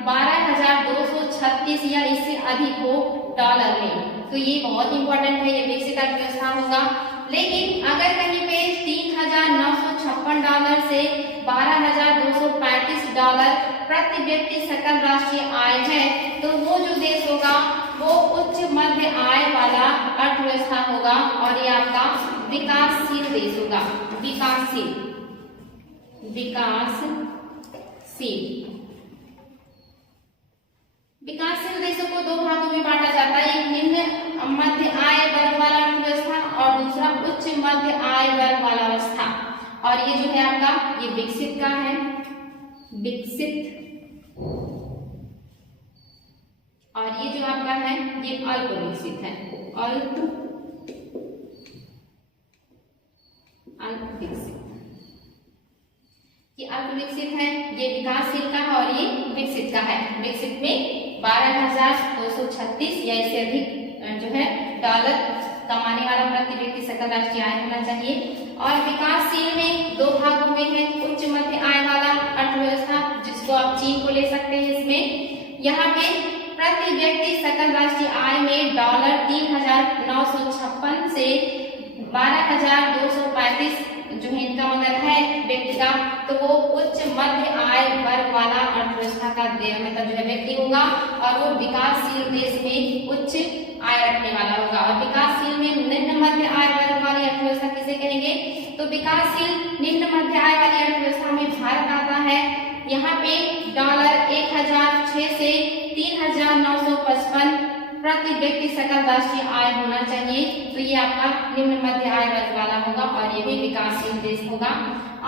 12,236 या इससे अधिक हो डॉलर में। तो ये बहुत इंपॉर्टेंट है, ये विकसित अर्थव्यवस्था होगा। लेकिन अगर कहीं पे 3,956 डॉलर से 12,235 डॉलर प्रति व्यक्ति सकल राष्ट्रीय आय है, तो वो जो देश होगा वो उच्च मध्य आय वाला अर्थव्यवस्था होगा और ये आपका विकासशील देश होगा। विकासशील विकासशील देशों को दो भागों में बांटा जाता है, एक निम्न मध्य आय वर्ग वाला अर्थव्यवस्था और दूसरा उच्च मध्य आय वर्ग वाला अवस्था। और ये जो है आपका ये विकसित का है, विकसित, और ये जो आपका है ये अल्प विकसित है, अल्प विकसित। ये अल्प विकसित है, ये विकासशील का है और ये विकसित का है। विकसित में 12,236 या इससे अधिक जो है डॉलर कमाने वाला प्रति व्यक्ति सकल राष्ट्रीय आय होना चाहिए। और विकासशील में दो भागों में है, उच्च मध्य आय वाला अर्थव्यवस्था जिसको आप चीन को ले सकते हैं। इसमें यहाँ पे प्रति व्यक्ति सकल राष्ट्रीय आय में $3,956 से 12,235 जो है इनकम अगर है व्यक्ति का, तो वो उच्च मध्य आय वर्ग वाला अर्थव्यवस्था का मतलब जो है व्यक्ति होगा और वो विकासशील देश में उच्च आय रखने वाला होगा। और विकासशील में निम्न मध्य आय वर्ग वाली अर्थव्यवस्था किसे कहेंगे, तो विकासशील निम्न मध्य आय वाली अर्थव्यवस्था में भारत आता है। यहाँ पे $1,006 से 3,955 प्रति व्यक्ति सकल राष्ट्रीय आय होना चाहिए। तो ये आपका निम्न मध्य आय वर्ग वाला होगा और ये भी विकासशील देश होगा।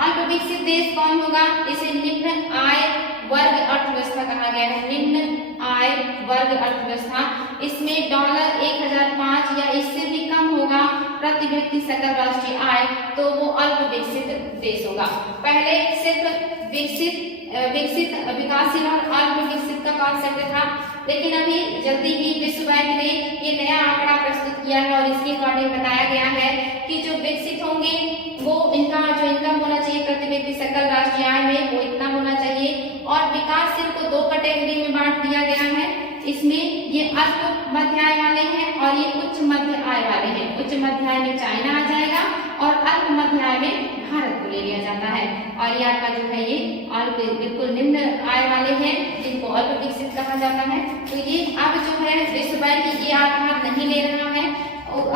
अल्प विकसित देश कौन होगा, इसे निम्न आय वर्ग अर्थव्यवस्था कहा गया है, निम्न आय वर्ग अर्थव्यवस्था। इसमें $1,005 या इससे भी कम होगा प्रति व्यक्ति सकल राष्ट्रीय आय, तो वो अल्प विकसित देश होगा। पहले सिर्फ विकसित, विकासशील और अल्प विकसित का कॉन्सेप्ट था, लेकिन अभी जल्दी ही विश्व बैंक ने ये नया आंकड़ा प्रस्तुत किया है और इसके अकॉर्डिंग बताया गया है कि जो विकसित होंगे वो इनका जो इनकम होना चाहिए प्रति व्यक्ति सकल राष्ट्रीय आय में वो इतना होना चाहिए। और विकासशील को दो कैटेगरी में बांट दिया गया है, इसमें ये अल्प मध्य आय वाले हैं और ये उच्च मध्य आय वाले हैं। उच्च मध्य आय में चाइना आ जाएगा और अल्प मध्य आय में भारत को ले लिया जाता है। और ये आपका जो है ये अल्प बिल्कुल निम्न आय वाले हैं जिनको अल्प विकसित कहा जाता है। तो ये अब जो है विश्व बैंक ये आधार नहीं ले रहा है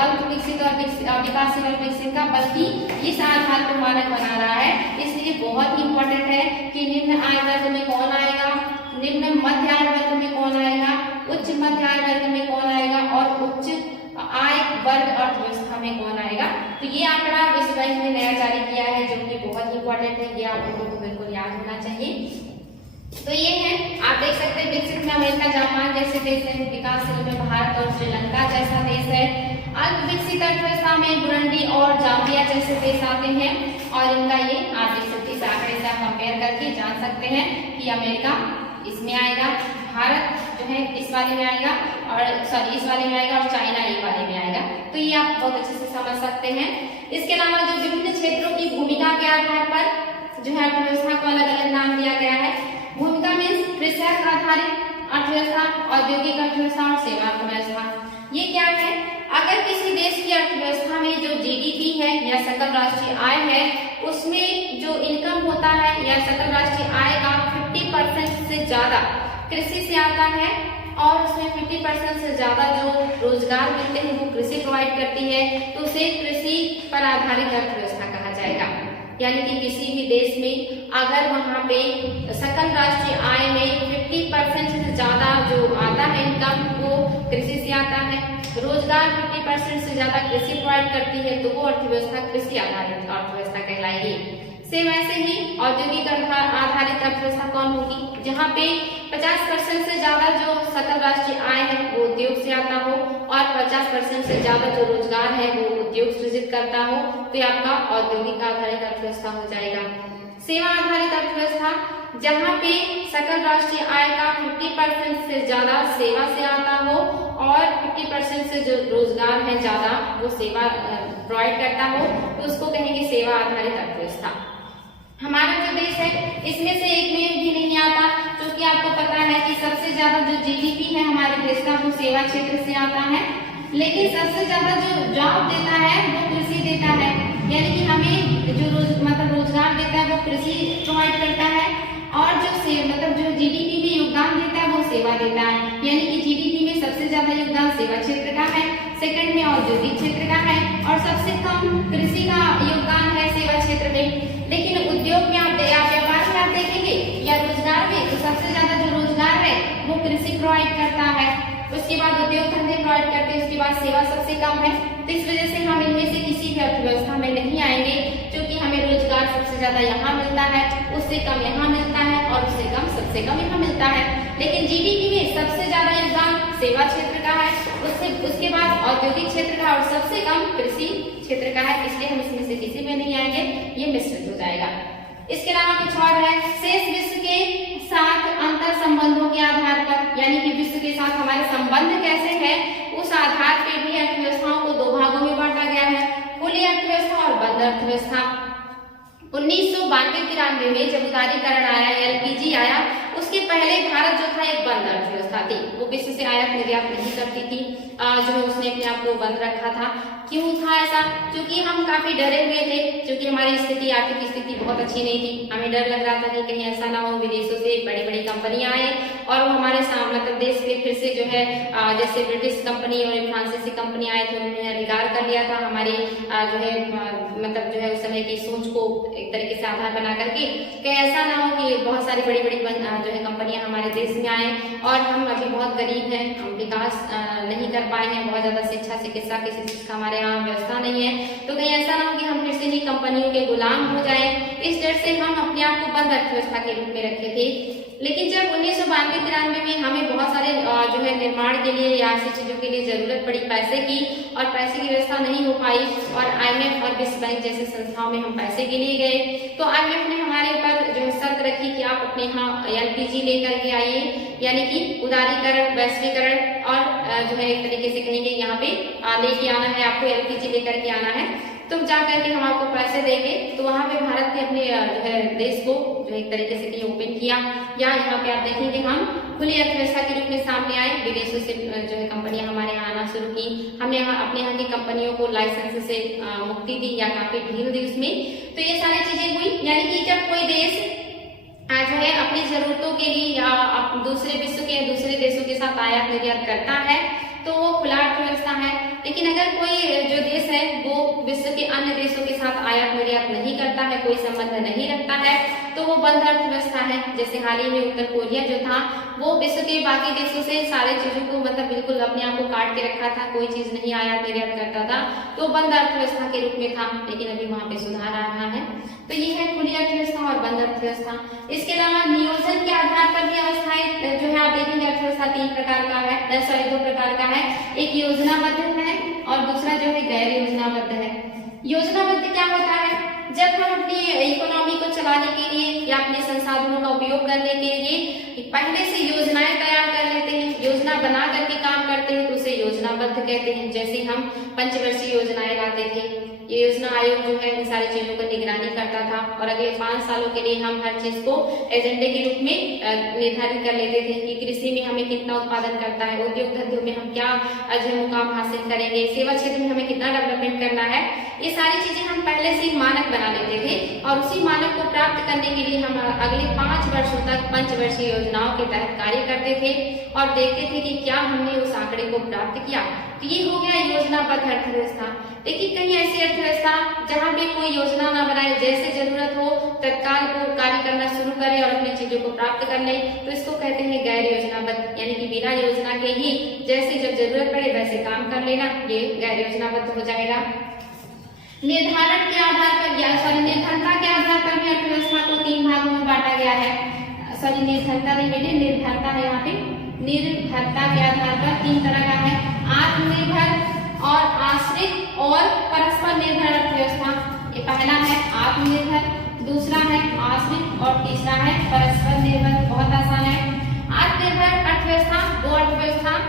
अल्प विकसित और विकासशील और विकसित का, बल्कि इस आधार को मानक बना रहा है। इसलिए बहुत ही इंपॉर्टेंट है कि निम्न आय वर्ग में कौन आएगा, निम्न मध्य आय वर्ग में कौन आएगा, उच्च मध्य आय वर्ग में कौन आएगा और उच्च आय वर्ग अर्थव्यवस्था में कौन आएगा। तो ये आंकड़ा विश्व बैंक ने नया जारी किया है जो कि बहुत इंपॉर्टेंट है, ये आप लोगों को बिल्कुल याद होना चाहिए। तो ये है, आप देख सकते हैं विकसित में अमेरिका, जापान जैसे देश है, विकासशील में भारत और श्रीलंका जैसा देश है, अल्प विकसित अर्थव्यवस्था में बुरुंडी और जाम्बिया जैसे देश आते हैं। और इनका ये आप देख सकते हैं, इस आंकड़े से आप कंपेयर करके जान सकते हैं कि अमेरिका इसमें आएगा, भारत जो है इस वाले में आएगा और सॉरी इस वाले में आएगा और चाइना एक वाले में आएगा। तो ये आप बहुत अच्छे से समझ सकते हैं। इसके अलावा जो विभिन्न क्षेत्रों की भूमिका के आधार पर जो है अर्थव्यवस्था को अलग अलग नाम दिया गया है। भूमिका मीन्स कृषि आधारित अर्थव्यवस्था, औद्योगिक अर्थव्यवस्था और सेवा अर्थव्यवस्था। ये क्या है, अगर किसी देश की अर्थव्यवस्था में जो जीडीपी है या सकल राष्ट्रीय आय है उसमें जो इनकम होता है या सकल राष्ट्रीय आय का 50% से ज्यादा कृषि से आता है और उसमें 50% से ज्यादा जो रोजगार मिलते हैं वो कृषि प्रोवाइड करती है, तो उसे कृषि पर आधारित अर्थव्यवस्था कहा जाएगा। यानी कि किसी भी देश में अगर वहाँ पे सकल राष्ट्रीय आय में 50% से ज्यादा जो आता है इनकम वो कृषि से आता है, रोजगार 50% से ज्यादा कृषि प्रोवाइड करती है, तो वो अर्थव्यवस्था कृषि आधारित अर्थव्यवस्था कहलाएगी। सेम ऐसे ही औद्योगिक आधारित अर्थव्यवस्था कौन होगी, जहाँ पे 50% से ज्यादा जो सकल राष्ट्रीय आय है वो उद्योग से आता हो और 50% से ज्यादा जो रोजगार है वो उद्योग सृजित करता हो, तो ये आपका औद्योगिक आधारित अर्थव्यवस्था हो जाएगा। सेवा आधारित अर्थव्यवस्था, जहाँ पे सकल राष्ट्रीय आय का 50% से ज्यादा सेवा से आता हो और 50% से जो रोजगार है ज्यादा वो सेवा प्रोवाइड करता हो, तो उसको कहेंगे सेवा आधारित अर्थव्यवस्था। हमारा जो देश है इसमें से एक में भी नहीं आता, क्योंकि आपको पता है कि सबसे ज्यादा जो जीडीपी है हमारे देश का वो सेवा क्षेत्र से आता है, लेकिन सबसे ज्यादा जो जॉब देता है वो कृषि देता है, यानी कि हमें जो रोजगार देता है वो कृषि प्रोवाइड करता है, और जो जो जीडीपी में योगदान देता है वो सेवा देता है, यानी कि जीडीपी में सबसे ज्यादा योगदान सेवा क्षेत्र का है, सेकंड में औद्योगिक क्षेत्र का है, और सबसे कम कृषि का योगदान है सेवा क्षेत्र में। लेकिन उद्योग में आप व्यापार में आप देखेंगे या रोजगार में, तो सबसे ज्यादा जो रोजगार है वो कृषि प्रोवाइड करता है, उसके बाद उद्योग धंधे प्रोवाइड करते हैं, उसके बाद सेवा सबसे कम है। तो इस वजह से हम इनमें से किसी भी अर्थव्यवस्था में नहीं आएंगे, क्योंकि हमें रोजगार सबसे ज्यादा यहाँ मिलता है, उससे कम यहाँ मिलता है, और उससे कम सबसे कम यहाँ मिलता है। लेकिन जीडीपी में सबसे ज्यादा योगदान सेवा क्षेत्र का है, उसके बाद औद्योगिक क्षेत्र का, और सबसे कम कृषि क्षेत्र का है, इसलिए हम इसमें से किसी में नहीं आएंगे, ये मिश्रित हो जाएगा। इसके अलावा कुछ और है, शेष विश्व के साथ अंतर संबंधों के आधार पर, यानी कि विश्व के साथ हमारे संबंध कैसे है, उस आधार पर भी अर्थव्यवस्थाओं को दो भागों में बांटा गया है, खुली अर्थव्यवस्था और बंद अर्थव्यवस्था। 1992-93 में जब उदारीकरण आया, एलपीजी आया, उसके पहले भारत जो था एक बंद अर्थव्यवस्था थी, वो विश्व से आयात निर्यात नहीं करती थी, जो है उसने अपने आप को बंद रखा था। क्यों था ऐसा? क्योंकि हम काफी डरे हुए थे, क्योंकि हमारी स्थिति आर्थिक स्थिति बहुत अच्छी नहीं थी, हमें डर लग रहा था कि कहीं ऐसा ना हो विदेशों से बड़ी बड़ी कंपनियां आए और वो हमारे मतलब देश पे फिर से जो है जैसे ब्रिटिश कंपनी और फ्रांसीसी कंपनी आए थे, उन्होंने अधिकार कर लिया था हमारी जो है मतलब जो है उस समय की सोच को एक तरीके से आधार बना करके, कहीं ऐसा ना हो कि बहुत सारी बड़ी बड़ी जो है कंपनियां हमारे देश में आए और हम अभी बहुत गरीब हैं, हम विकास नहीं कर पाए हैं, बहुत ज्यादा शिक्षा चिकित्सा किसी चीज का हमारे यहाँ व्यवस्था नहीं है, तो कहीं ऐसा ना हो कि हम फिर से ही कंपनियों के गुलाम हो जाए। इस डर से हम अपने आप को बंद अर्थव्यवस्था के रूप में रखे थे। लेकिन जब 1992-93 में हमें बहुत सारे जो है निर्माण के लिए या ऐसी चीजों के लिए जरूरत पड़ी पैसे की, और पैसे की व्यवस्था नहीं हो पाई और IMF और विश्व बैंक जैसे संस्थाओं में हम पैसे के लिए गए, तो IMF ने हमारे ऊपर जो है शर्त रखी कि आप अपने यहाँ LPG लेकर के आइए, यानी कि उदारीकरण, वैश्वीकरण, और जो है एक तरीके से कहेंगे यहाँ पे लेके आना है, आपको LPG लेकर के आना है, तो जा करके हम आपको पैसे देंगे। तो वहाँ पे भारत ने अपने जो है देश को जो एक तरीके से कहीं ओपन किया, या यहाँ पे आप देखेंगे हम खुली अर्थव्यवस्था के रूप में सामने आए, विदेशों से जो है कंपनियां हमारे यहाँ आना शुरू की, हमने यहाँ अपने यहाँ की कंपनियों को लाइसेंस से मुक्ति दी या काफी ढील दी उसमें। तो ये सारी चीजें हुई, यानी कि जब कोई देश जो है अपनी जरूरतों के लिए या दूसरे विश्व के दूसरे देशों के साथ आयात निर्यात करता है तो वो खुला अर्थव्यवस्था है। लेकिन अगर कोई जो देश है वो विश्व के अन्य देशों के साथ आयात निर्यात नहीं करता है, कोई संबंध नहीं रखता है, तो वो बंद अर्थव्यवस्था है। जैसे हाल ही में उत्तर कोरिया जो था वो विश्व के बाकी देशों से सारे चीजों को मतलब बिल्कुल अपने आप को काट के रखा था, कोई चीज नहीं आयात निर्यात करता था, तो बंद अर्थव्यवस्था के रूप में था। लेकिन अभी वहां पे सुधार आ रहा है। तो ये है खुली अर्थव्यवस्था और बंद अर्थव्यवस्था। इसके अलावा नियोजन के आधार पर भी अवस्थाएं जो है आप देखेंगे अर्थव्यवस्था 3 प्रकार का है, 2 प्रकार का है, एक योजनाबद्ध है और दूसरा जो है गैर योजनाबद्ध है। योजनाबद्ध क्या होता है? जब हम अपनी इकोनॉमी को चलाने के लिए या अपने संसाधनों का उपयोग करने के लिए पहले से योजनाएं तैयार कर लेते हैं, योजना बना करके काम करते हैं, तो उसे योजनाबद्ध कहते हैं। जैसे हम पंचवर्षीय योजनाएं लाते थे, ये योजना आयोग जो है इन सारी चीजों को निगरानी करता था और अगले 5 सालों के लिए हम हर चीज को एजेंडे के रूप में निर्धारित कर लेते थे कि कृषि में हमें कितना उत्पादन करता है, उद्योग धंधों में हम क्या मुकाम हासिल करेंगे, सेवा क्षेत्र में हमें कितना डेवलपमेंट करना है, ये सारी चीजें हम पहले से मानक बना लेते थे और उसी मानक को प्राप्त करने के लिए हम अगले 5 वर्षों तक पंचवर्षीय योजनाओं के तहत कार्य करते थे और देखते थे कि क्या हमने उस आंकड़े को प्राप्त किया। तो ये हो गया योजनाबद्ध अर्थव्यवस्था। लेकिन कहीं ऐसी अर्थव्यवस्था जहाँ पे कोई योजना ना बनाए, जैसे जरूरत हो तत्काल को कार्य करना शुरू करे और अपनी चीजों को प्राप्त कर ले, तो इसको कहते हैं गैर योजनाबद्ध, यानी कि बिना योजना के ही जैसे जब जरूरत पड़े वैसे काम कर लेना, ये गैर योजनाबद्ध हो जाएगा। निर्धारण के आधार पर या निर्भरता के आधार पर भी अर्थव्यवस्था को 3 भागों में बांटा गया है। निर्भरता नहीं बेटे, निर्भरता है यहाँ पे। निर्भरता के आधार पर 3 तरह का है, आत्मनिर्भर और आश्रित और परस्पर निर्भर अर्थव्यवस्था। ये पहला है आत्मनिर्भर, दूसरा है आश्रित और तीसरा है परस्पर निर्भर। बहुत आसान है। आत्मनिर्भर अर्थव्यवस्था वो अर्थव्यवस्था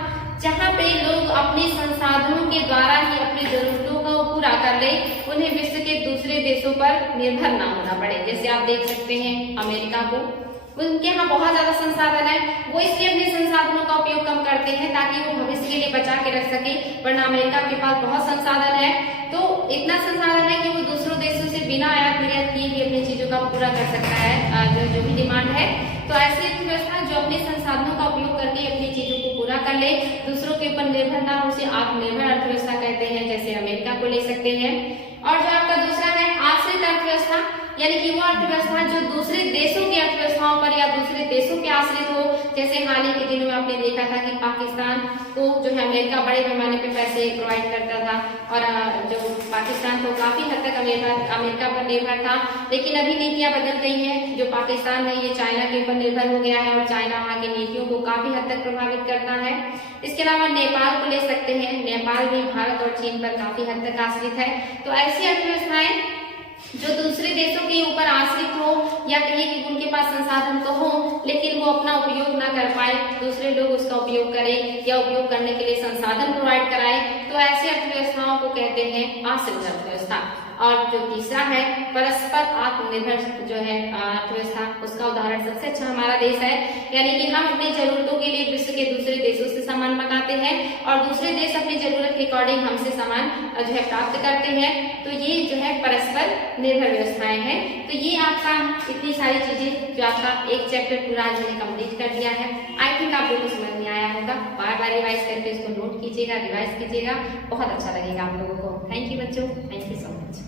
जहाँ पे लोग अपने संसाधनों के द्वारा ही अपनी जरूरतों को पूरा कर ले, उन्हें विश्व के दूसरे देशों पर निर्भर ना होना पड़े। जैसे आप देख सकते हैं अमेरिका को, उनके यहाँ बहुत ज्यादा संसाधन है, वो इसलिए अपने संसाधनों का उपयोग कम करते हैं ताकि वो भविष्य के लिए बचा के रख सके। वरना अमेरिका के पास बहुत संसाधन है, तो इतना संसाधन है कि वो दूसरों देशों से बिना आयात निर्यात किए भी अपनी चीजों का पूरा कर सकता है, जो भी डिमांड है। तो ऐसी अर्थव्यवस्था जो अपने संसाधनों का उपयोग करके अपनी चीजों को पूरा कर ले, दूसरों के ऊपर निर्भर ना हो, उसे आत्मनिर्भर अर्थव्यवस्था कहते हैं। जैसे अमेरिका को ले सकते हैं। और जो आपका दूसरा है आश्रित अर्थव्यवस्था, यानी कि वो अर्थव्यवस्था जो दूसरे देशों की अर्थव्यवस्थाओं पर या दूसरे देशों के आश्रित हो। जैसे हाल ही के दिनों में आपने देखा था कि पाकिस्तान को जो है अमेरिका बड़े पैमाने पे पैसे प्रोवाइड करता था, और जो पाकिस्तान को काफी हद तक अमेरिका पर निर्भर था। लेकिन अभी नीतियां बदल गई हैं, जो पाकिस्तान है ये चाइना के ऊपर निर्भर हो गया है, और चाइना वहाँ की नीतियों को काफी हद तक प्रभावित करता है। इसके अलावा नेपाल को ले सकते हैं। नेपाल भी भारत और चीन पर काफी हद तक आश्रित है। तो ऐसी अर्थव्यवस्थाएं जो दूसरे देशों के ऊपर आश्रित हो, या कहीं कि उनके पास संसाधन तो हो लेकिन वो अपना उपयोग ना कर पाए, दूसरे लोग उसका उपयोग करें या उपयोग करने के लिए संसाधन प्रोवाइड कराए, तो ऐसी अर्थव्यवस्थाओं को कहते हैं आश्रित अर्थव्यवस्था। और जो तीसरा है परस्पर आत्मनिर्भर जो है अर्थव्यवस्था, उसका उदाहरण सबसे अच्छा हमारा देश है। यानी कि हम अपनी जरूरतों के लिए विश्व के दूसरे देशों से सामान मंगाते हैं, और दूसरे देश अपनी जरूरत के अकॉर्डिंग हमसे सामान जो है प्राप्त करते हैं। तो ये जो है परस्पर निर्भर व्यवस्थाएं हैं। तो ये आपका इतनी सारी चीजें जो आपका एक चैप्टर पूरा आज मैंने कंप्लीट कर दिया है। आई थिंक आप लोगों को समझ में आया होगा। बार बार रिवाइज करके इसको नोट कीजिएगा, रिवाइज कीजिएगा, बहुत अच्छा लगेगा आप लोगों को। थैंक यू बच्चों, थैंक यू सो मच।